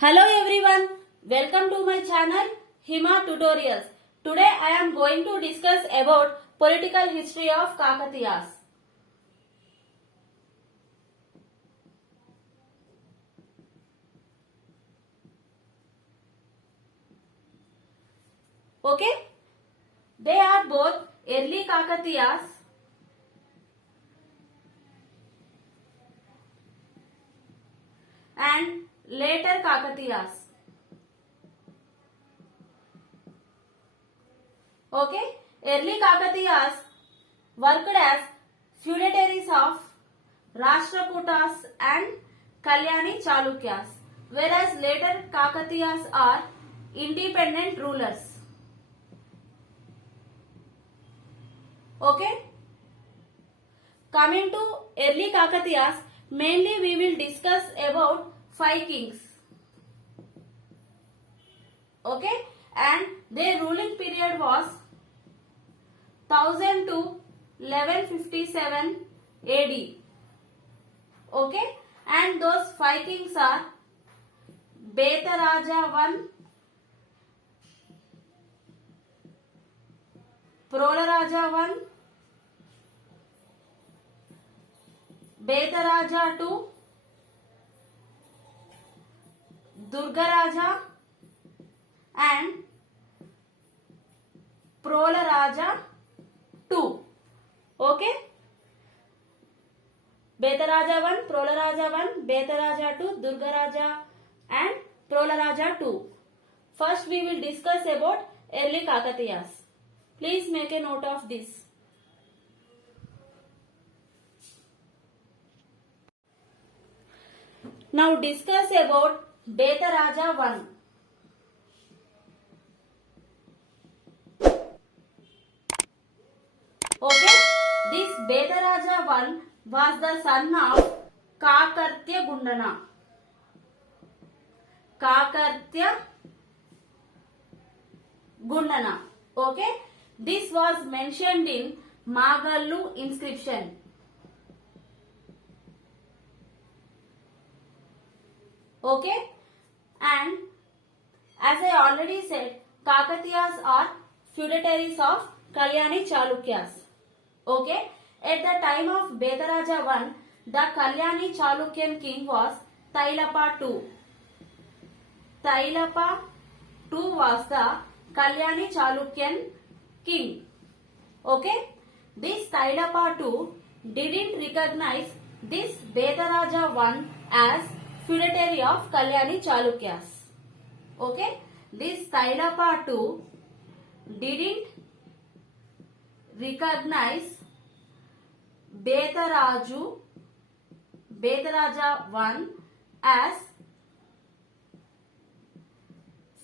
Hello everyone, welcome to my channel Hima Tutorials. Today I am going to discuss about political history of Kakatiyas. Okay, they are both early Kakatiyas and later Kakatiyas. Okay, early Kakatiyas worked as feudatories of Rashtrakutas and Kalyani Chalukyas, whereas later Kakatiyas are independent rulers. Okay, coming to early Kakatiyas, mainly we will discuss about 5 kings. Okay, and their ruling period was 1000 to 1157 AD. Okay, and those 5 kings are Betaraja I, Prolaraja I, Betaraja II, Durgaraja and Prolaraja II. Okay, Betaraja I, Prolaraja I, Betaraja II, Durgaraja and Prolaraja II. First we will discuss about early Kakatiyas. Please make a note of this. Now discuss about Betaraja I. Okay, this Betaraja I was the son of Kakartya Gundana. Kakartya Gundana. Okay, this was mentioned in Magallu inscription. Okay, and as I already said, Kakatiyas are feudatories of Kalyani Chalukyas. Okay, at the time of Betaraja I, the Kalyani Chalukyan king was Tailapa II. Tailapa II was the Kalyani Chalukyan king. Okay, this Tailapa II didn't recognize this Betaraja I as feudatory of Kalyani Chalukyas. Okay, this Tailapa II didn't recognize Betaraja I as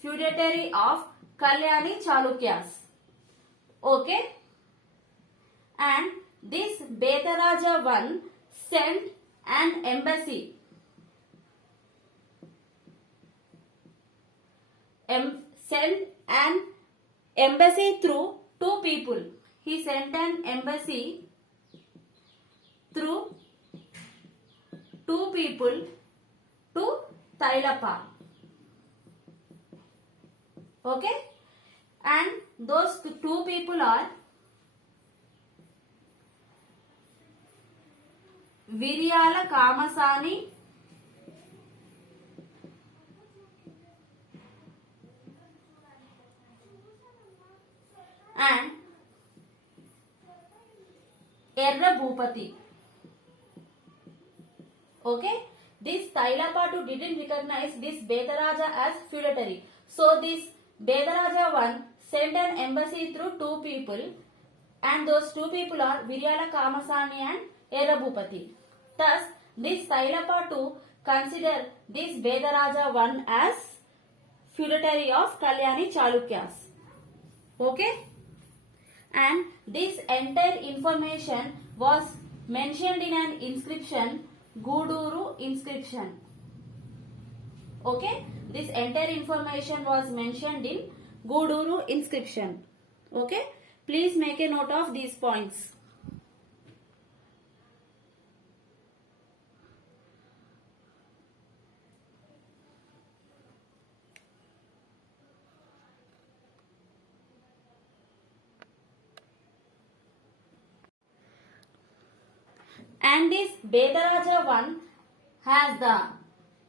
feudatory of Kalyani Chalukyas. Okay, and this Betaraja I sent an embassy. Sent an embassy through two people. He sent an embassy through two people to Tailapa. Okay, and those two people are Viriyala Kamasani and Erra Bhupati. Okay, this Tailapa II didn't recognize this Betaraja as feudatory. So this Betaraja I sent an embassy through two people, and those two people are Viriyala Kamasani and Erra Bhupati. Thus, this Tailapa II consider this Betaraja I as feudatory of Kalyani Chalukyas. Okay, and this entire information was mentioned in an inscription, Guduru inscription. Okay, this entire information was mentioned in Guduru inscription. Okay, please make a note of these points. and this Bedaraja 1 has the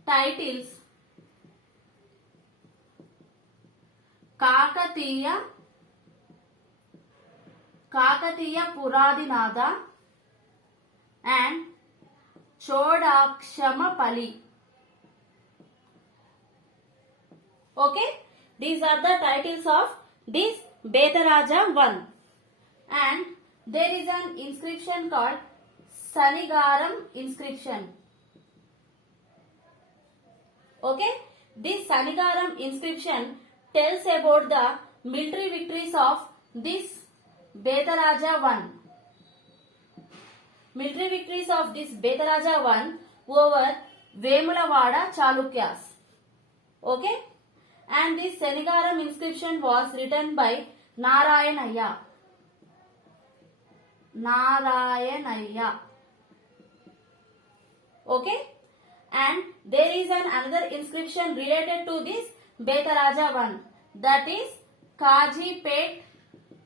titles Kakatiya Puradinada and Chodakshamapali. Okay, these are the titles of this Bedaraja 1, and there is an inscription called Sanigaram inscription. Okay, this Sanigaram inscription tells about the military victories of this Bedaraja 1. Military victories of this Bedaraja 1 over Vemulavada Chalukyas. Okay, and this Sanigaram inscription was written by Narayanaya. Okay, and there is another inscription related to this Bedaraja 1, that is Kazipet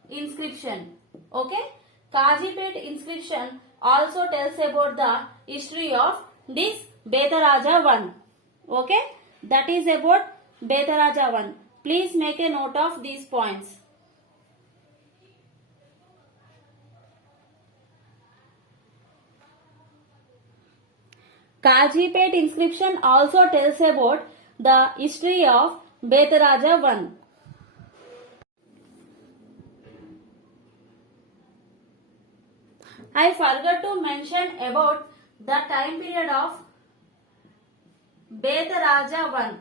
inscription. Okay, Kazipet inscription also tells about the history of this Bedaraja 1. Okay, that is about Bedaraja 1. Please make a note of these points. Kazipet inscription also tells about the history of Bedaraja 1. I forgot to mention about the time period of Bedaraja 1.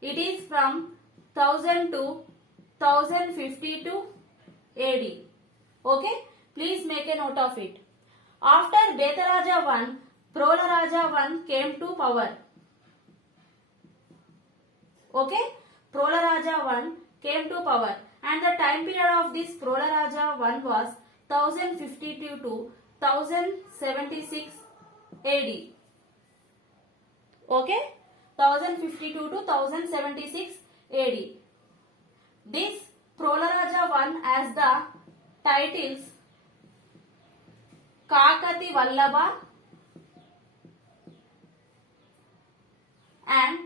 It is from 1000 to 1052 AD. Okay, please make a note of it. After Bedaraja 1, Prolaraja 1 came to power. Okay, Prolaraja 1 came to power, and the time period of this Prolaraja 1 was 1052 to 1076 AD. Okay, 1052 to 1076 AD. This Prolaraja 1 has the titles Kakati Vallabha and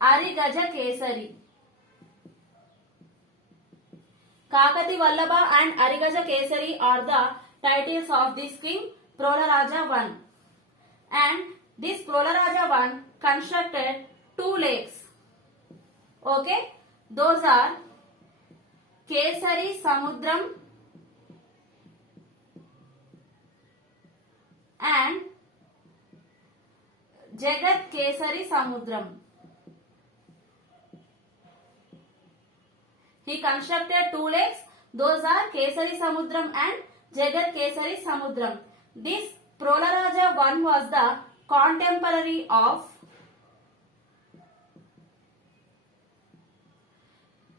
Arigaja Kesari. Kakati Vallabha and Arigaja Kesari are the titles of this king Prolaraja 1. And this Prolaraja 1 constructed 2 lakes. Okay, those are Kesari Samudram and Jagat Kesari Samudram. He constructed 2 lakes. Those are Kesari Samudram and Jagat Kesari Samudram. This Prolaraja 1 was the contemporary of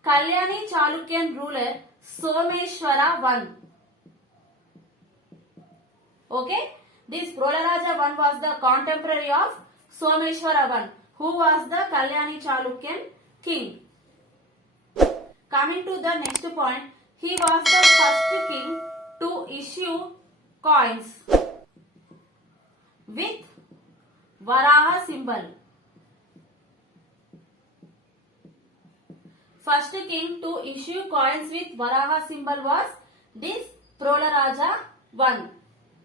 Kalyani Chalukyan ruler Someshwara 1. Okay, this Prolaraja 1 was the contemporary of Someshwara 1, who was the Kalyani Chalukyan king. Coming to the next point, he was the first king to issue coins with Varaha symbol. First king to issue coins with Varaha symbol was this Prolaraja 1.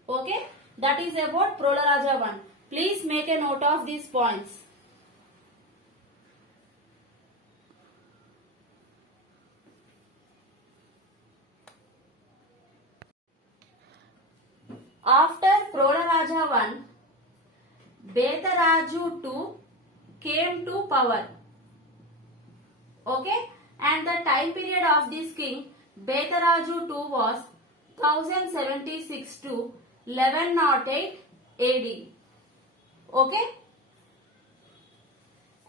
Okay, that is about Prolaraja 1. Please make a note of these points. After Prolaraja 1, Betaraju 2 came to power. Okay, and the time period of this king Betaraju 2 was 1076 to 1108 AD. Okay,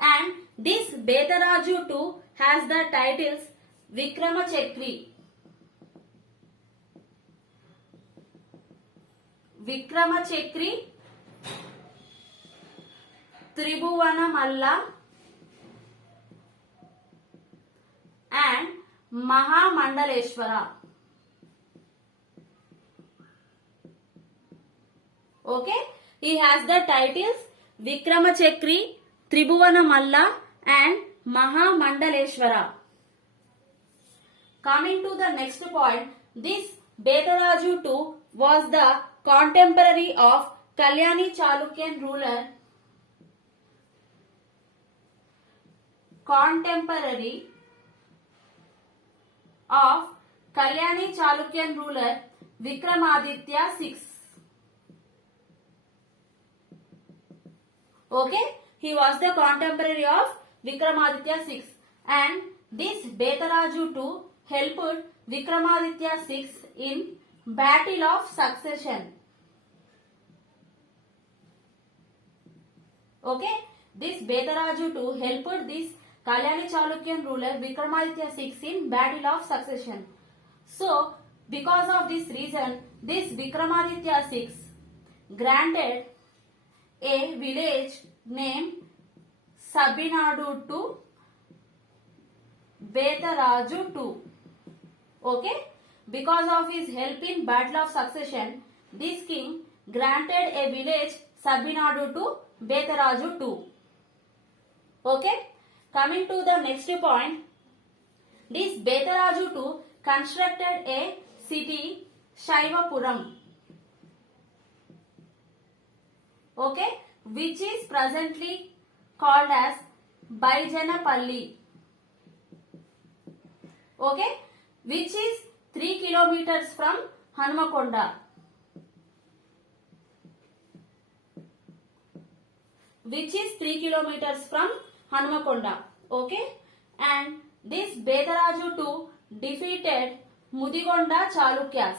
and this Betaraju 2 has the titles Vikramachakri, Tribhuvana Malla and Mahamandaleshwara. Okay, he has the titles Vikramachakri, Tribhuvana Malla and Mahamandaleshwara. Coming to the next point, this Betaraju II was the contemporary of Kalyani Chalukyan ruler. Contemporary of Kalyani Chalukyan ruler Vikramaditya VI. Okay, he was the contemporary of Vikramaditya VI, and this Betaraju II helped Vikramaditya VI in Battle of Succession. Okay, this Betaraju II helped this Kalyani Chalukyan ruler Vikramaditya VI in Battle of Succession. So, because of this reason, this Vikramaditya VI granted a village named Sabinadu to Betaraju II. Okay, because of his help in Battle of Succession, this king granted a village Sabinadu to Betaraju II. Okay, coming to the next point, this Betaraju II constructed a city Shaivapuram. Okay, which is presently called as Baijanapalli. Okay, which is 3 kilometers from Hanmakonda. Which is 3 kilometers from Hanmakonda. Okay, and this Betaraju II defeated Mudigonda Chalukyas.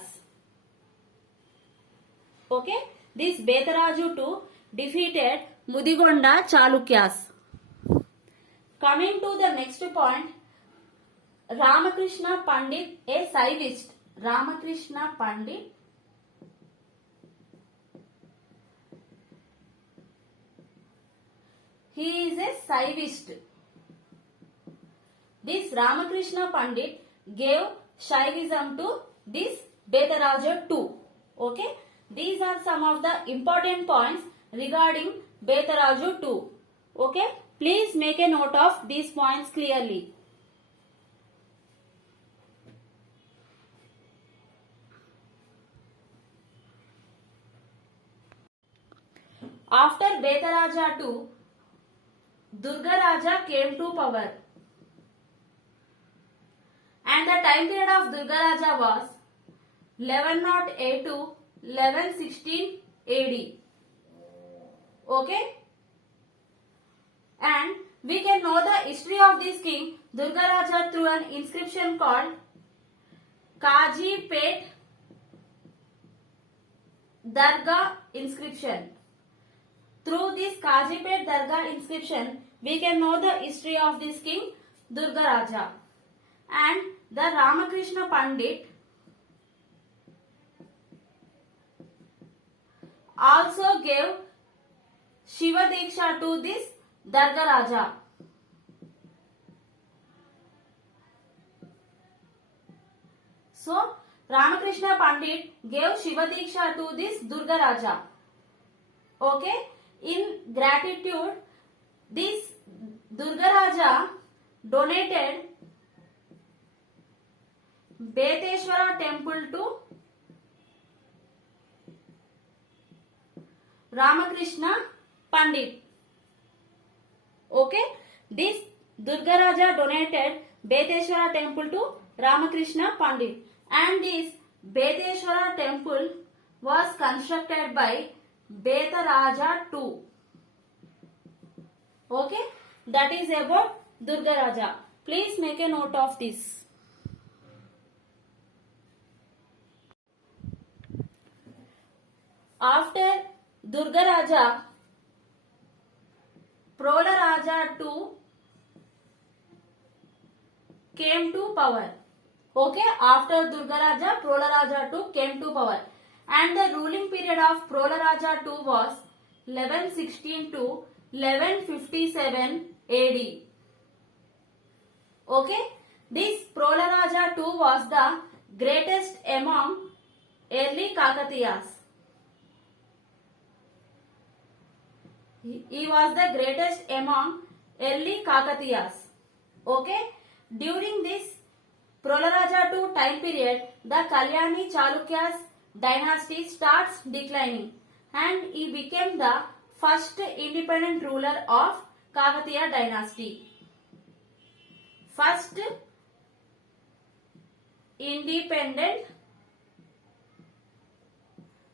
Okay, this Betaraju II defeated Mudigonda Chalukyas. Coming to the next point, Ramakrishna Pandit, a Saivist. Ramakrishna Pandit, he is a Saivist. This Ramakrishna Pandit gave Shaivism to this Betaraju II. Okay, these are some of the important points regarding Betaraju II. Okay, please make a note of these points clearly. After Betaraja II, Durgaraja came to power, and the time period of Durgaraja was 1108 to 1116 AD. Okay, and we can know the history of this king Durgaraja through an inscription called Kajipet Dargah inscription. Through this Kajipet Dargah inscription, we can know the history of this king Durgaraja. And the Ramakrishna Pandit also gave Shiva Diksha to this Dargah Raja. So, Ramakrishna Pandit gave Shiva Diksha to this Durgah Raja. Okay, in gratitude, this Durgah Raja donated Beteshwara temple to Ramakrishna Pandit. Okay, this Durgah Raja donated Beteshwara temple to Ramakrishna Pandit, and this Beteshwara temple was constructed by Betaraja II. Okay, that is about Durgah Raja. Please make a note of this. After Durgah Raja, Prola Raja II came to power. Okay, after Durgah Raja, Prola Raja II came to power, and the ruling period of Prola Raja II was 1116 to 1157 AD. Okay, this Prola Raja II was the greatest among early Kakatiyas. He was the greatest among early Kakatiyas. Okay. During this Prolaraja II time period, the Kalyani Chalukyas dynasty starts declining and he became the first independent ruler of Kakatiya dynasty. First independent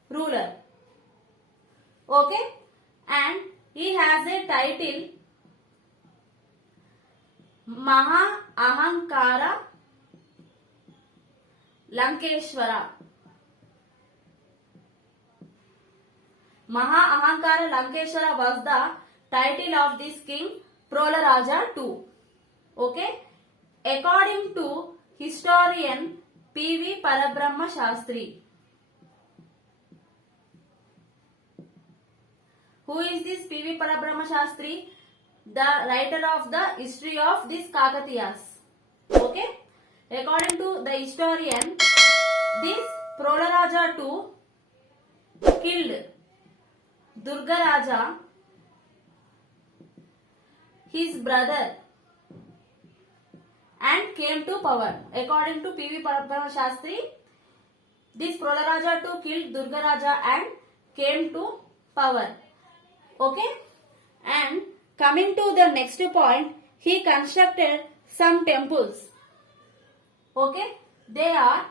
ruler. Okay. And he has a title Maha Ahankara Lankeshwara. Maha Ahankara Lankeshwara was the title of this king Prolaraja II. Okay. According to historian P.V. Parabrahma Shastri. Who is this P.V. Parabrahma Shastri? The writer of the history of these Kakatiyas. Okay. According to the historian, this Prolaraja II killed Durgaraja, his brother, and came to power. According to P.V. Parabrahma Shastri, this Prolaraja II killed Durgaraja and came to power. Okay. And coming to the next point, he constructed some temples. Okay. They are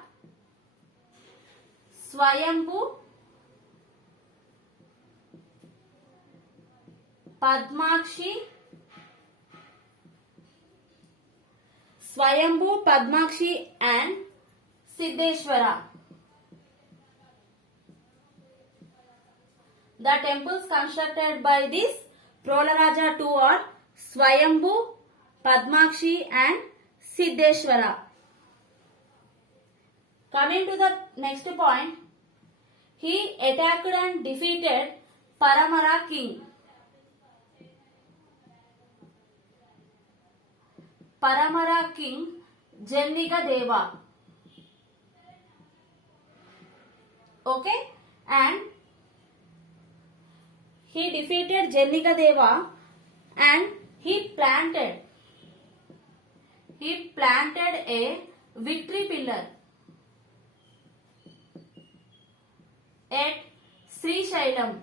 Swayambhu, Padmakshi, Swayambhu, Padmakshi and Siddheshwara. The temples constructed by this Prolaraja II are Swayambhu, Padmakshi and Siddheshwara. Coming to the next point, he attacked and defeated Paramara king. Paramara king Jenniga Deva. Okay. And he defeated Jenniga Deva and he planted a victory pillar at Sri Shailam.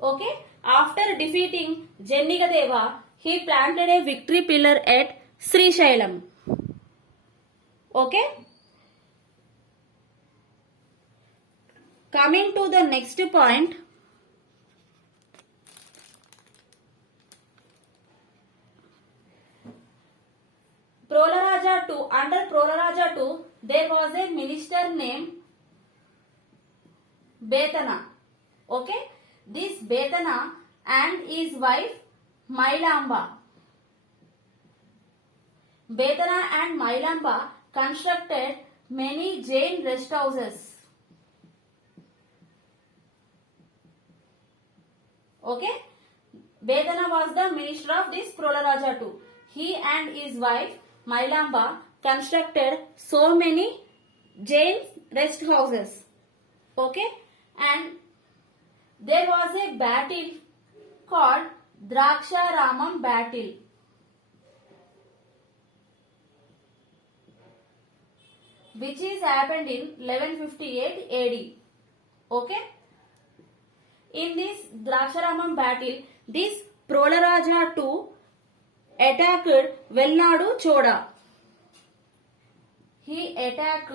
Okay. After defeating Jenniga Deva, he planted a victory pillar at Sri Shailam. Okay. Coming to the next point, Prolaraja II. Under Prolaraja II, there was a minister named Betana. Okay. This Betana and his wife Mailamba. Betana and Mailamba constructed many Jain rest houses. Okay. Betana was the minister of this Prolaraja II. He and his wife Mailamba constructed so many Jain rest houses. Okay. And there was a battle called Draksharamam battle. Which is happened in 1158 AD. Okay. In this Draksharamam battle, this Prolaraja II attacked Velnadu Choda. He attacked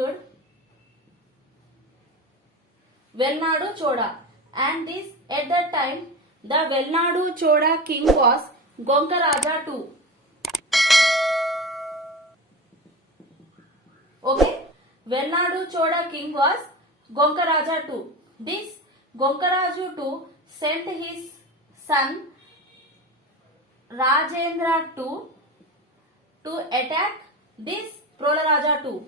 Velnadu Choda. And this at that time, the Velnadu Choda king was Gonkaraja II. Okay. Velnadu Choda king was Gonkaraja II. This Gonkaraju II sent his son Rajendra II to attack this Prolaraja II.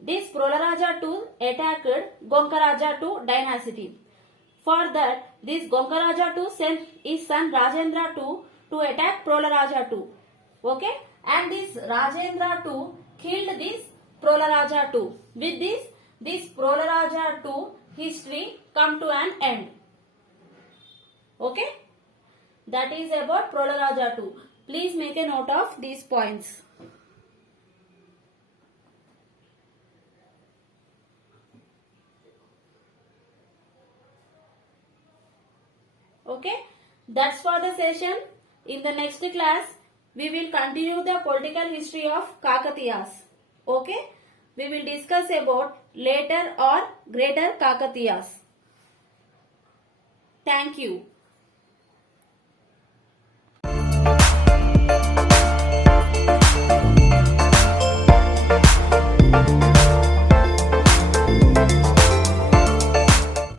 This Prolaraja II attacked Gonkaraja II dynasty. For that, this Gonkaraja II sent his son Rajendra II to attack Prolaraja II. Okay. And this Rajendra II killed this Prolaraja II. With this Prolaraja II history come to an end. Okay, that is about Prolaraja 2. Please make a note of these points. Okay, that's for the session. In the next class, we will continue the political history of Kakatiyas. Okay, we will discuss about later or greater Kakatiyas. Thank you.